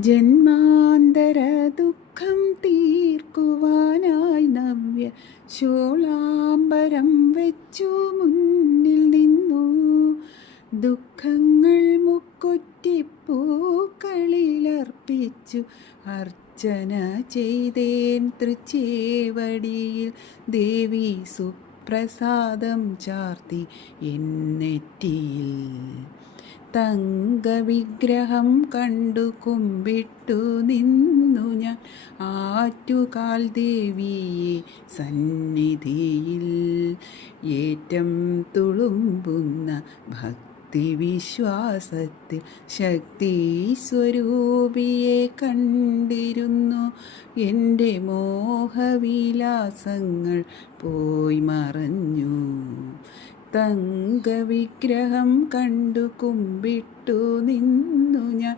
ജന്മാന്തര ദുഃഖം തീർക്കുവാനായി നവ്യ ശോളാംബരം വെച്ചു മുന്നിൽ നിന്നു. ദുഃഖങ്ങൾ മുക്കൊറ്റിപ്പൂക്കളിലർപ്പിച്ചു അർച്ചന ചെയ്തേൻ തൃച്ചേവടിയിൽ. ദേവി സുപ്രസാദം ചാർത്തി എന്നെറ്റിയിൽ. തങ്കവിഗ്രഹം കണ്ടു കുമ്പിട്ടു നിന്നു ഞാൻ ആറ്റുകാൽ ദേവിയെ സന്നിധിയിൽ. ഏറ്റം തുളുമ്പുന്ന ഭക്തിവിശ്വാസത്തിൽ ശക്തി സ്വരൂപിയെ കണ്ടിരുന്നു. എൻ്റെ മോഹവിലാസങ്ങൾ പോയി മറഞ്ഞു. തങ്കവിഗ്രഹം കണ്ടു കുമ്പിട്ടു നിന്നു ഞാൻ